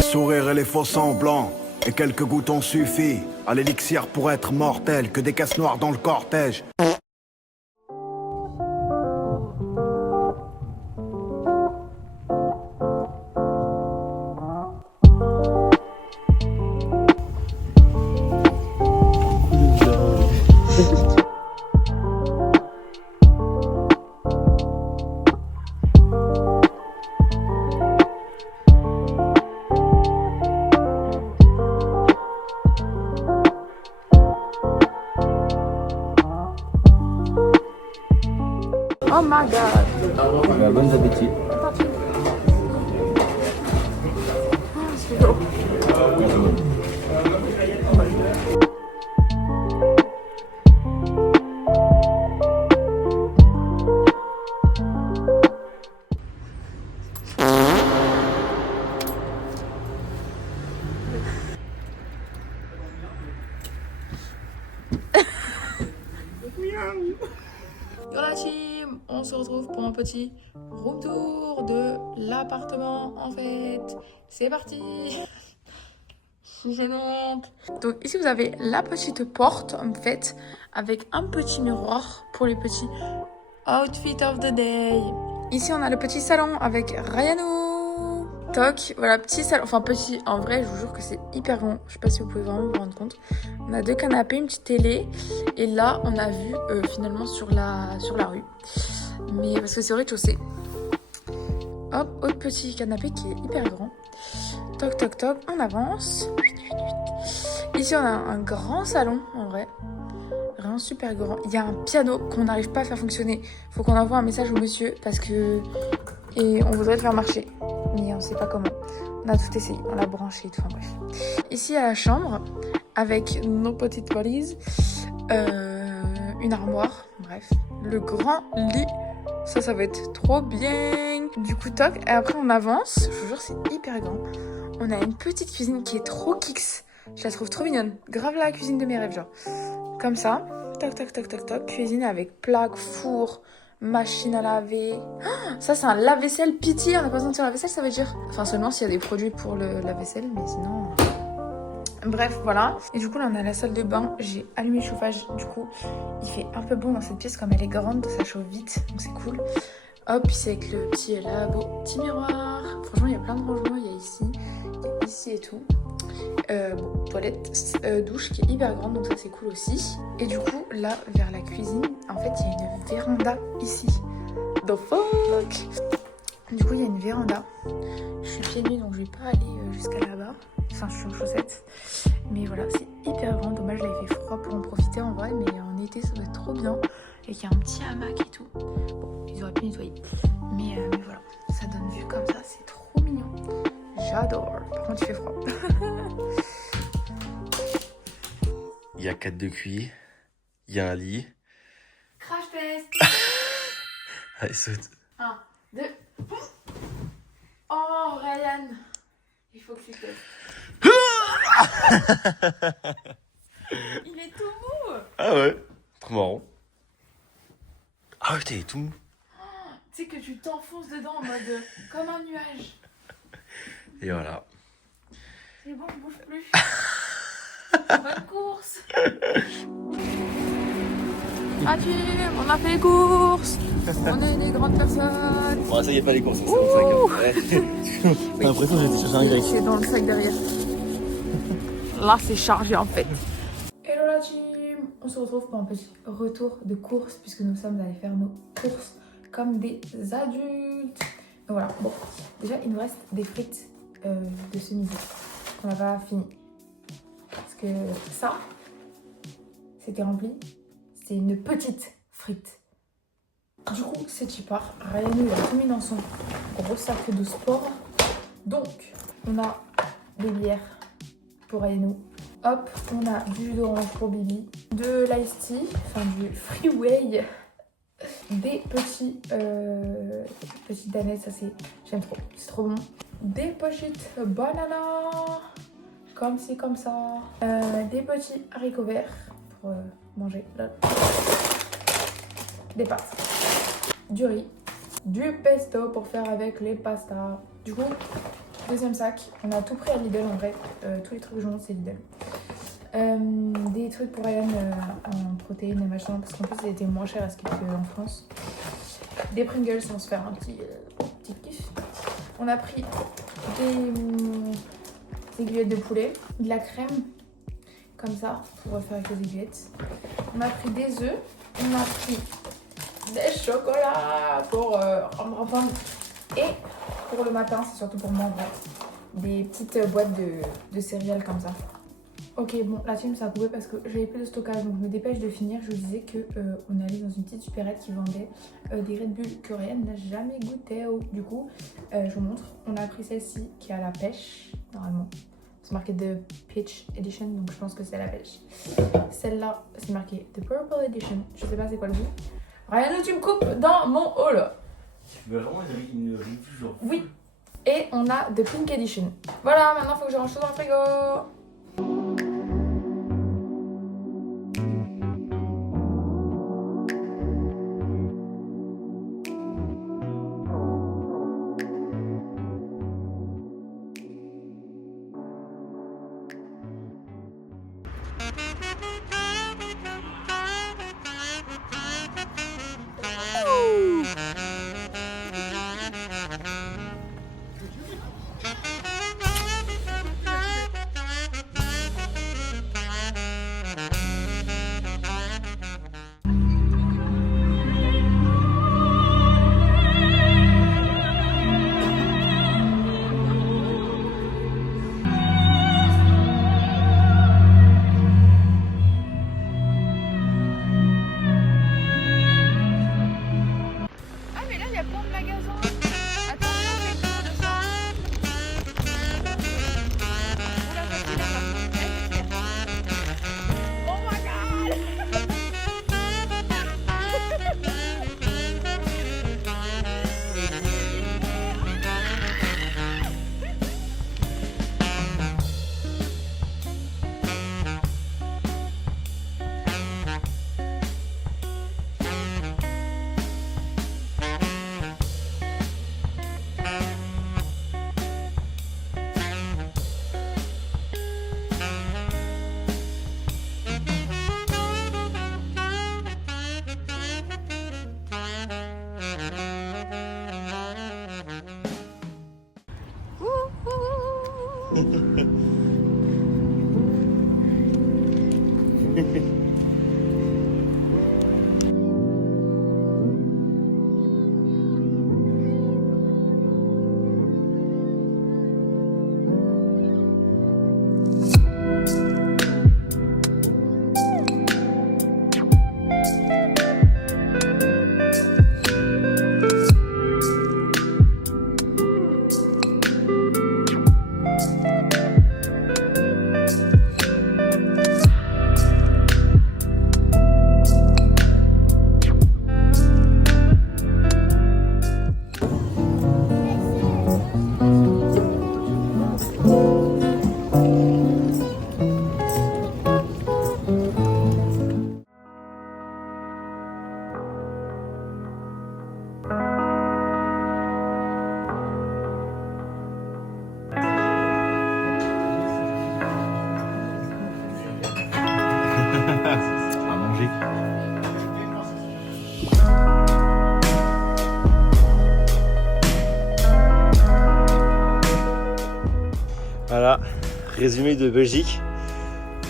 Sourire et les faux semblants, et quelques gouttes ont suffi à l'élixir pour être mortel, que des caisses noires dans le cortège. Oh my god. Bon appétit. C'est chaud. Yo la team, on se retrouve pour un petit room tour de l'appartement en fait. C'est parti. Je suis gênante. Donc ici vous avez la petite porte en fait avec un petit miroir pour les petits outfits of the day. Ici on a le petit salon avec Ryanou. Toc, voilà, petit salon, enfin petit, en vrai je vous jure que c'est hyper grand, je sais pas si vous pouvez vraiment vous rendre compte. On a 2 canapés, une petite télé, et là on a vu finalement sur la rue, mais parce que c'est au rez-de-chaussée. Hop, autre petit canapé qui est hyper grand. Toc toc toc, on avance. Ici on a un grand salon en vrai, vraiment super grand. Il y a un piano qu'on n'arrive pas à faire fonctionner, faut qu'on envoie un message au monsieur parce que... Et on voudrait le faire marcher, mais on sait pas comment. On a tout essayé, on l'a branché et tout, enfin bref. Ici à la chambre, avec nos petites valises, une armoire, bref. Le grand lit, ça va être trop bien. Du coup, toc, et après on avance, je vous jure c'est hyper grand. On a une petite cuisine qui est trop kicks, je la trouve trop mignonne. Grave la cuisine de mes rêves, genre. Comme ça, toc toc toc toc toc, cuisine avec plaque, four, machine à laver. Oh, ça c'est un lave-vaisselle pitié, on n'a pas besoin de faire la vaisselle, ça veut dire. Enfin seulement s'il y a des produits pour le lave-vaisselle, mais sinon... Bref, voilà. Et du coup là on a la salle de bain, j'ai allumé le chauffage, du coup il fait un peu bon dans cette pièce comme elle est grande, ça chauffe vite, donc c'est cool. Hop, c'est avec le petit lavabo, petit miroir. Franchement il y a plein de rangements, il y a ici et tout. Bon, toilette, douche qui est hyper grande, donc ça c'est cool aussi. Et du coup, là, vers la cuisine, en fait, il y a une véranda ici. The fuck. Du coup, il y a une véranda. Je suis pieds nus, donc je vais pas aller jusqu'à là-bas. Enfin, je suis en chaussettes. Mais voilà, c'est hyper grand. Dommage, là, il fait froid pour en profiter en vrai, mais en été, ça doit être trop bien. Et qu'il y a un petit hamac et tout. Bon, ils auraient pu nettoyer. Mais voilà, ça donne vue comme ça, c'est trop mignon. J'adore. Par contre, il fait froid. Il y a 4 de cuit. Il y a un lit. Crash test. Allez, saute. 1, 2. Oh, Ryan. Il faut que tu testes. Il est tout mou. Ah ouais, trop marrant. Ah putain, il est tout mou. Tu sais que tu t'enfonces dedans en mode comme un nuage. Et voilà. C'est bon, on bouge plus. Bonne course. Ah tu, on a fait les courses. On est des grandes personnes. Bon, ça y est, pas les courses, c'est dans le sac. Hein. T'as l'impression que j'étais chercher un grec. C'est dans le sac derrière. Là, c'est chargé en fait. Hello la team. On se retrouve pour un petit retour de course puisque nous sommes allés faire nos courses comme des adultes. Donc voilà, bon, déjà il nous reste des frites de ce midi qu'on n'a pas fini. Parce que ça, c'était rempli. C'est une petite frite. Du coup, c'est qui part. Ryan, il a tout mis dans son gros sac de sport. Donc, on a des bières pour Ryan. Hop, on a du jus d'orange pour Bibi. De l'ice tea, enfin du freeway. des petits danettes, ça c'est, j'aime trop, c'est trop bon. Des pochettes banana, comme ci, comme ça. Des petits haricots verts pour manger. Des pâtes, du riz, du pesto pour faire avec les pastas. Du coup, deuxième sac, on a tout pris à Lidl en vrai, tous les trucs jaune c'est Lidl. Des trucs pour Ryan en protéines et machin, parce qu'en plus ils étaient moins chers à ce qu'en France. Des Pringles sans se faire un petit kiff. On a pris des aiguillettes de poulet, de la crème, comme ça, pour faire avec les aiguillettes. On a pris des œufs, on a pris des chocolats pour reprendre. Et pour le matin, c'est surtout pour moi, des petites boîtes de céréales comme ça. Ok, bon, la team ça a coupé parce que j'avais plus de stockage, donc je me dépêche de finir. Je vous disais qu'on allait dans une petite supérette qui vendait des Red Bull que Ryan n'a jamais goûté. Du coup, je vous montre. On a pris celle-ci qui est à la pêche, normalement. C'est marqué The Peach Edition, donc je pense que c'est à la pêche. Celle-là, c'est marqué The Purple Edition. Je sais pas c'est quoi le goût. Ryan, tu me coupes dans mon haul. Tu veux vraiment une review genre? Oui. Et on a The Pink Edition. Voilà, maintenant il faut que je range tout dans le frigo. À manger. Voilà, résumé de Belgique.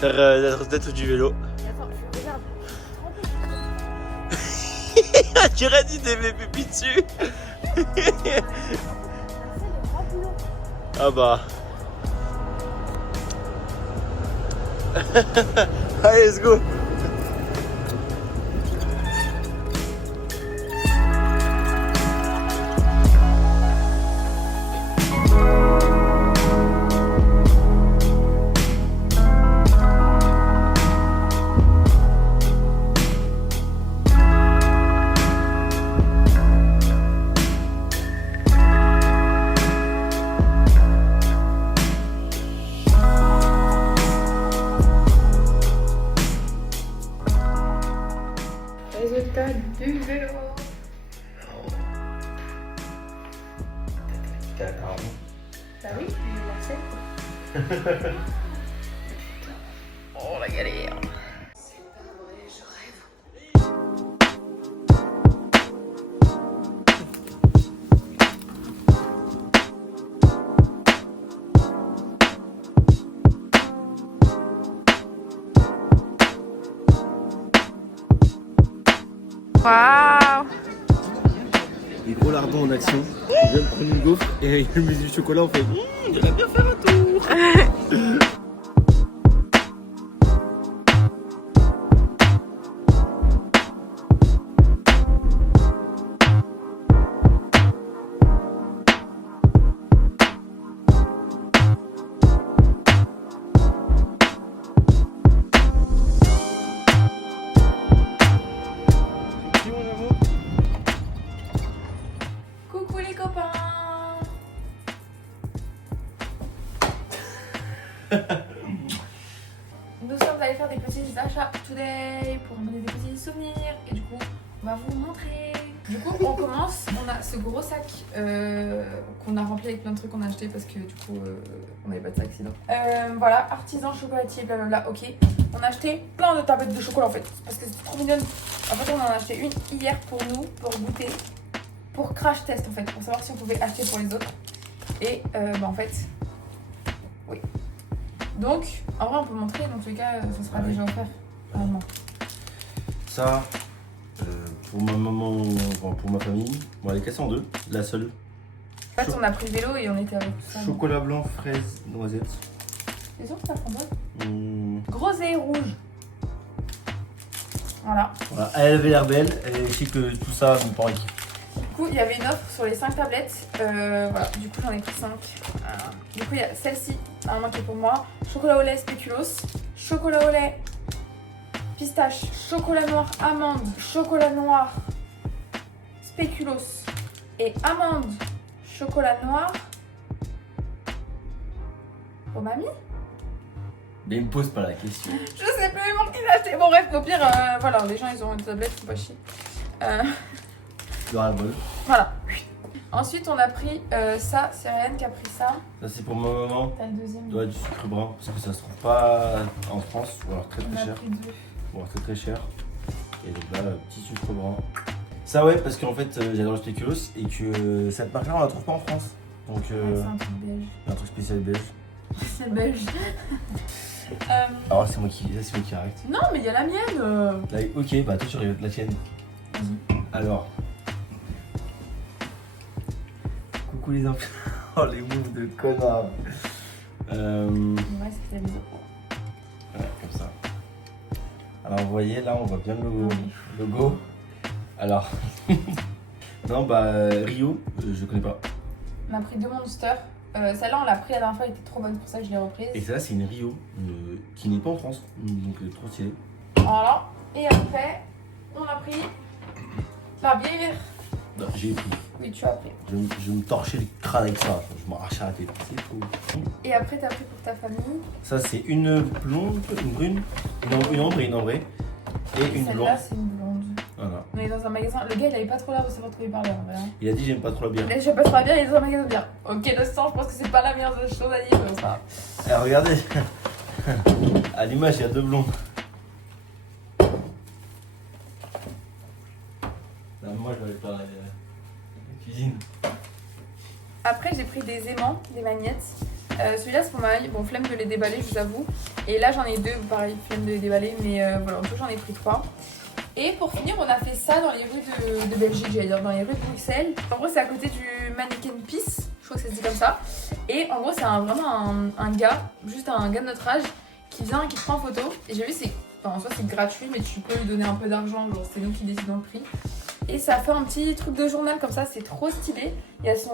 Faire la tête ou du vélo. Tu aurais dit des pipi dessus. Ah bah. Allez, let's go. Du vélo. Bah oui, la scène. Oh la galère. Waouh. Les gros lardons en action. Il vient de prendre une gaufre et il met du chocolat. On fait on devrait bien faire un tour. Coucou les copains. Nous sommes allés faire des petits achats today pour emmener des petits souvenirs et du coup on va vous montrer. Du coup on commence, on a ce gros sac qu'on a rempli avec plein de trucs qu'on a acheté parce que du coup on n'avait pas de sac sinon. Voilà, artisan chocolatier blablabla, ok. On a acheté plein de tablettes de chocolat en fait parce que c'est trop mignon. En fait on en a acheté une hier pour nous, pour goûter. Pour crash test en fait, pour savoir si on pouvait acheter pour les autres. Et en fait, oui. Donc, en vrai on peut montrer, dans tous les cas, ça sera déjà offert. Vraiment. Ça, pour ma maman, enfin, pour ma famille, bon, elle est cassée en deux, la seule. En fait, on a pris le vélo et on était avec tout ça. Chocolat blanc, fraise, noisette. Les autres, ça prend pas. Gros et rouge. Voilà. Voilà, elle avait l'air belle, et je sais que tout ça, mes parents kiffent. Du coup, il y avait une offre sur les 5 tablettes. Voilà, du coup, j'en ai pris 5. Du coup, il y a celle-ci, un qui est pour moi. Chocolat au lait spéculoos. Chocolat au lait pistache. Chocolat noir amande. Chocolat noir spéculoos. Et amande. Chocolat noir. Pour mamie? Mais il me pose pas la question. Je sais plus vraiment qui l'a acheté. Bon, bref, au pire, voilà, les gens ils ont une tablette, faut pas chier. Voilà. Ensuite, on a pris ça, c'est Ryan qui a pris ça. Ça, c'est pour ma maman. T'as le deuxième. Ouais, du sucre brun, parce que ça se trouve pas en France, ou alors très On a cher. pris 2. Ou alors très cher. Et donc là, petit sucre brun. Ça, ouais, parce qu'en fait, j'adore le spéculoos et que cette marque-là, on la trouve pas en France. Donc, C'est un truc belge. un truc spécial belge. C'est belge. Alors, c'est moi qui arrête. Non, mais il y a la mienne. Là, ok, bah toi, tu regardes la tienne. Vas-y. Alors. Coucou les enfants. Oh, les moves de connard. Ouais, c'est qu'il y a des autres. Ouais, comme ça. Alors, vous voyez, là, on voit bien le logo. Alors. Non, bah, Rio, je connais pas. On a pris 2 Monster. Celle-là, on l'a pris la dernière fois, elle était trop bonne, pour ça que je l'ai reprise. Et ça, c'est une Rio qui n'est pas en France. Donc, trop stylé. Voilà. Et après, on a pris la bière. Non, j'ai pris. Oui, tu as pris. Je me torchais le crâne avec ça. Je m'arrachais la tête. C'est trop. Et après, t'as pris pour ta famille. Ça, c'est une blonde, une brune, une ambre et une ambrée. Et une blonde. Celle-là, c'est une blonde. Voilà. On est dans un magasin. Le gars, il avait pas trop l'air de savoir de quoi il parlait en vrai. Hein. Il a dit j'aime pas trop la bière. Là, je sais pas trop la bière, il est dans un magasin de bière. Ok, le sang, je pense que c'est pas la meilleure chose à dire, mais ça. Alors regardez, à l'image il y a 2 blondes. Non, moi je vais aller faire la cuisine. Après, j'ai pris des aimants, des magnettes. Celui-là, c'est pour ma mamie. Bon, flemme de les déballer, je vous avoue. Et là, j'en ai 2, pareil, flemme de les déballer. Mais voilà, en tout, j'en ai pris 3. Et pour finir, on a fait ça dans les rues de Belgique, j'allais dire, dans les rues de Bruxelles. En gros, c'est à côté du Mannequin Peace, je crois que ça se dit comme ça. Et en gros, c'est vraiment un gars, juste un gars de notre âge, qui vient et qui te prend en photo. Et j'ai vu, en soi, c'est gratuit, mais tu peux lui donner un peu d'argent, genre c'est nous qui décidons le prix. Et ça fait un petit truc de journal comme ça, c'est trop stylé. Il y a son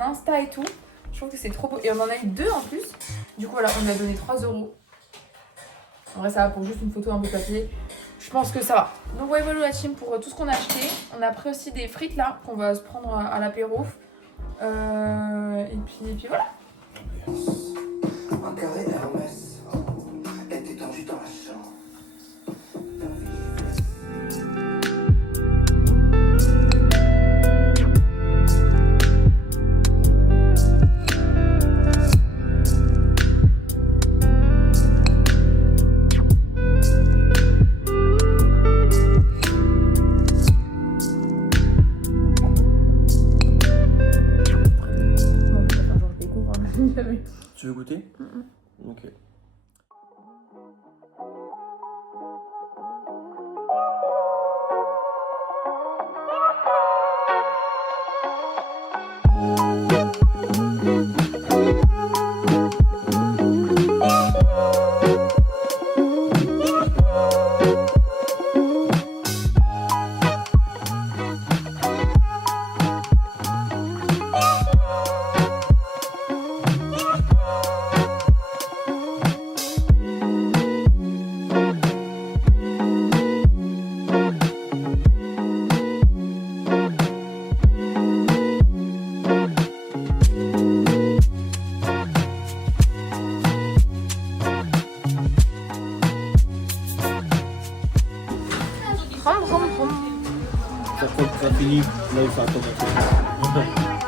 Insta et tout. Je trouve que c'est trop beau. Et on en a eu 2 en plus. Du coup, voilà, on lui a donné 3 €. En vrai, ça va pour juste une photo un peu papier. Je pense que ça va. Donc voilà la team pour tout ce qu'on a acheté. On a pris aussi des frites là qu'on va se prendre à l'apéro. Et puis voilà. Un carré d'Hermès était tendu dans la chambre. Tu veux goûter? Ok. Rom, rom, rom. Ça finit, là il faut attendre un peu.